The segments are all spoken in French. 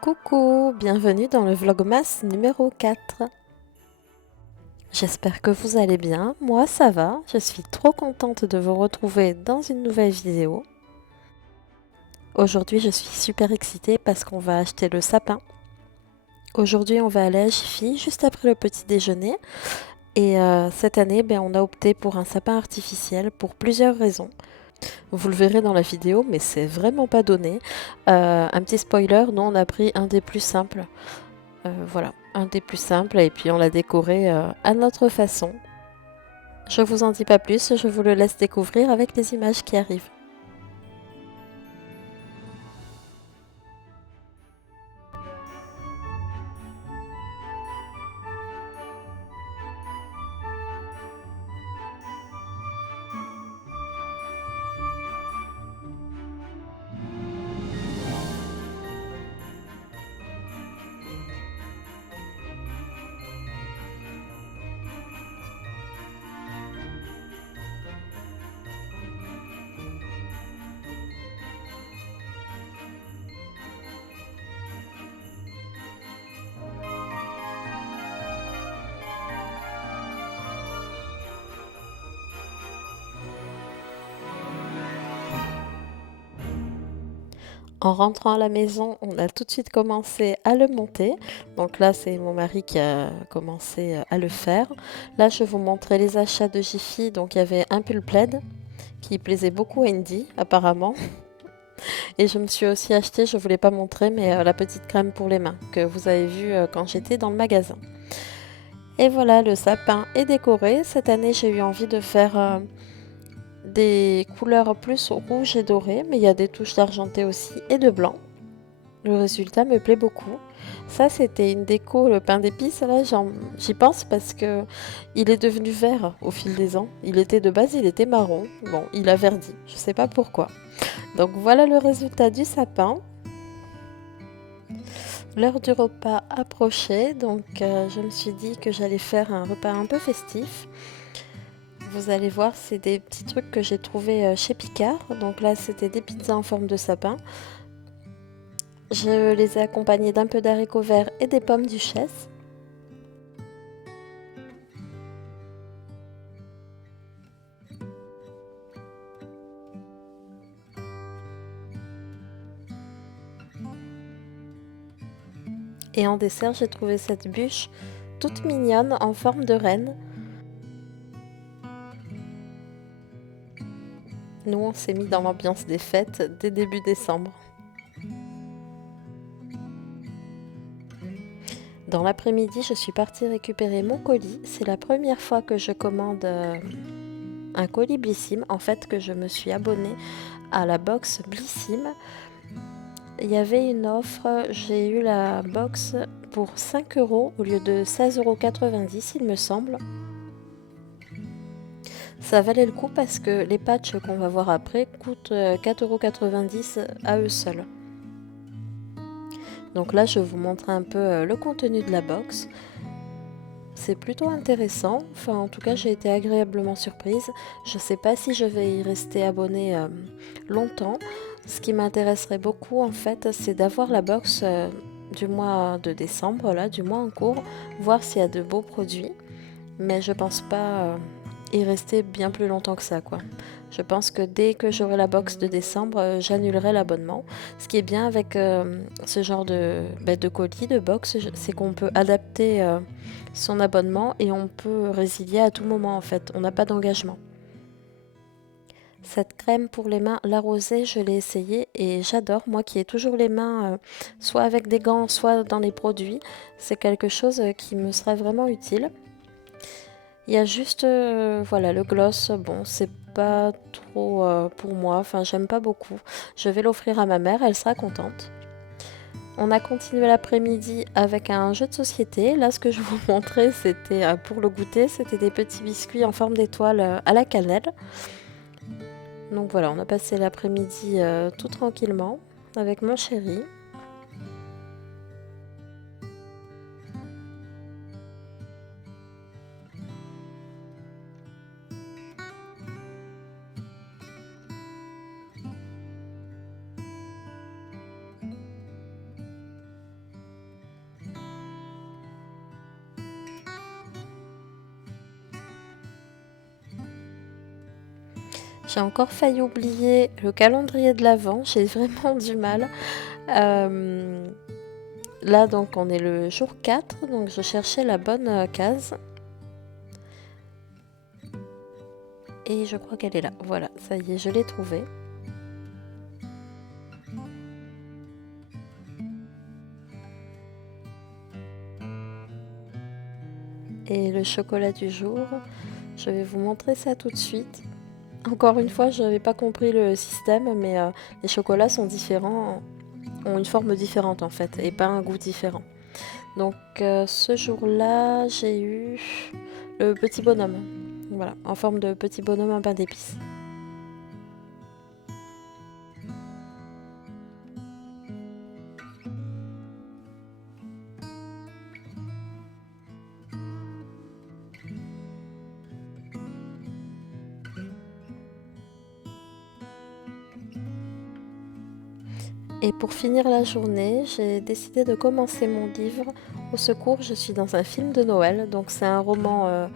Coucou, bienvenue dans le Vlogmas numéro 4. J'espère que vous allez bien, moi ça va, je suis trop contente de vous retrouver dans une nouvelle vidéo. Aujourd'hui je suis super excitée parce qu'on va acheter le sapin. Aujourd'hui on va aller à Jiffy juste après le petit déjeuner et cette année on a opté pour un sapin artificiel pour plusieurs raisons. Vous le verrez dans la vidéo mais c'est vraiment pas donné. Un petit spoiler, nous on a pris un des plus simples. Voilà, un des plus simples et puis on l'a décoré à notre façon. Je vous en dis pas plus, je vous le laisse découvrir avec les images qui arrivent. En rentrant à la maison, on a tout de suite commencé à le monter. Donc là, c'est mon mari qui a commencé à le faire. Là, je vous montrer les achats de Jiffy. Donc il y avait un pull plaid qui plaisait beaucoup à Indy, apparemment. Et je me suis aussi acheté, je ne voulais pas montrer, mais la petite crème pour les mains que vous avez vue quand j'étais dans le magasin. Et voilà, le sapin est décoré. Cette année, j'ai eu envie de faire des couleurs plus rouge et doré, mais il y a des touches d'argenté aussi et de blanc. Le résultat me plaît beaucoup. Ça, c'était une déco, le pain d'épices. Là, j'y pense parce que il est devenu vert au fil des ans. Il était de base, il était marron. Bon, il a verdi. Je sais pas pourquoi. Donc voilà le résultat du sapin. L'heure du repas approchait, donc je me suis dit que j'allais faire un repas un peu festif. Vous allez voir, c'est des petits trucs que j'ai trouvés chez Picard. Donc là, c'était des pizzas en forme de sapin. Je les ai accompagnés d'un peu d'haricots verts et des pommes duchesse. Et en dessert, j'ai trouvé cette bûche toute mignonne en forme de reine. Nous, on s'est mis dans l'ambiance des fêtes dès début décembre. Dans l'après-midi, je suis partie récupérer mon colis. C'est la première fois que je commande un colis Blissim. En fait, que je me suis abonnée à la box Blissim. Il y avait une offre, j'ai eu la box pour 5 € au lieu de 16,90 € il me semble. Ça valait le coup parce que les patchs qu'on va voir après coûtent 4,90 € à eux seuls. Donc là, je vous montre un peu le contenu de la box. C'est plutôt intéressant. Enfin, en tout cas, j'ai été agréablement surprise. Je ne sais pas si je vais y rester abonnée longtemps. Ce qui m'intéresserait beaucoup, en fait, c'est d'avoir la box du mois de décembre, là, du mois en cours, voir s'il y a de beaux produits. Mais je pense pas y rester bien plus longtemps que ça, quoi. Je pense que dès que j'aurai la box de décembre, j'annulerai l'abonnement. Ce qui est bien avec ce genre de colis, de box, c'est qu'on peut adapter son abonnement et on peut résilier à tout moment en fait. On n'a pas d'engagement. Cette crème pour les mains, la rosée, je l'ai essayée et j'adore. Moi qui ai toujours les mains soit avec des gants, soit dans les produits, c'est quelque chose qui me serait vraiment utile. Il y a juste, voilà, le gloss, bon, c'est pas trop pour moi, enfin, j'aime pas beaucoup. Je vais l'offrir à ma mère, elle sera contente. On a continué l'après-midi avec un jeu de société. Là, ce que je vous montrais, c'était pour le goûter, c'était des petits biscuits en forme d'étoile à la cannelle. Donc voilà, on a passé l'après-midi tout tranquillement avec mon chéri. J'ai encore failli oublier le calendrier de l'Avent, j'ai vraiment du mal. Euh, Là, donc, on est le jour 4, donc je cherchais la bonne case. Et je crois qu'elle est là. Voilà, ça y est, je l'ai trouvée. Et le chocolat du jour, je vais vous montrer ça tout de suite. Encore une fois, je n'avais pas compris le système, mais les chocolats sont différents, ont une forme différente en fait, et pas un goût différent. Donc ce jour-là, j'ai eu le petit bonhomme. Voilà, en forme de petit bonhomme en pain d'épices. Et pour finir la journée, j'ai décidé de commencer mon livre. Au secours, je suis dans un film de Noël, donc c'est un roman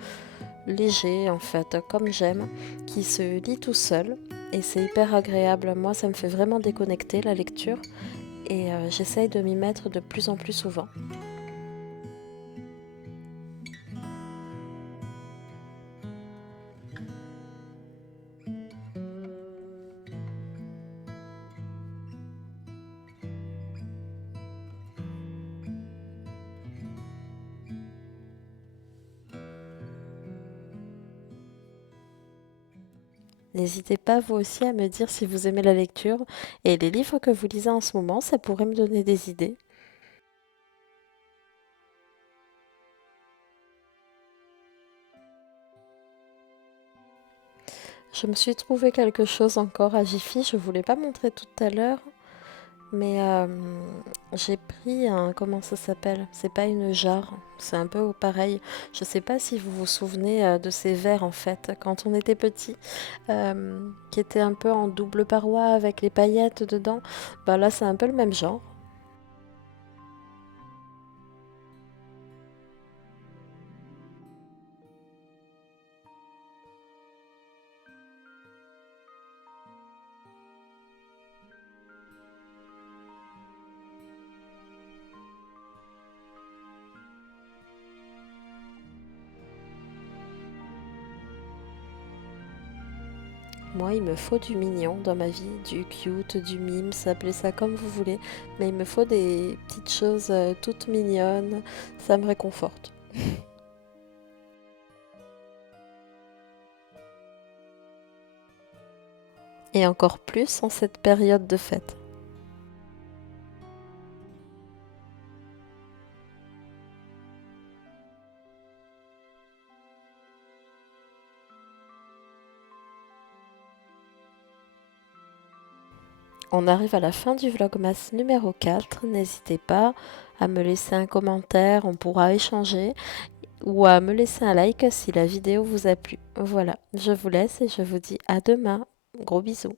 léger en fait, comme j'aime, qui se lit tout seul. Et c'est hyper agréable. Moi, ça me fait vraiment déconnecter la lecture. Et j'essaye de m'y mettre de plus en plus souvent. N'hésitez pas vous aussi à me dire si vous aimez la lecture et les livres que vous lisez en ce moment, ça pourrait me donner des idées. Je me suis trouvé quelque chose encore à Jiffy, je ne voulais pas montrer tout à l'heure, mais j'ai pris un... Comment ça s'appelle? C'est pas une jarre, c'est un peu pareil. Je sais pas si vous vous souvenez de ces verres en fait, quand on était petit, qui étaient un peu en double paroi avec les paillettes dedans. Bah là c'est un peu le même genre. Moi, il me faut du mignon dans ma vie, du cute, du mime, appelez ça comme vous voulez, mais il me faut des petites choses toutes mignonnes, ça me réconforte. Et encore plus en cette période de fête. On arrive à la fin du vlogmas numéro 4. N'hésitez pas à me laisser un commentaire, on pourra échanger, ou à me laisser un like si la vidéo vous a plu. Voilà, je vous laisse et je vous dis à demain. Gros bisous.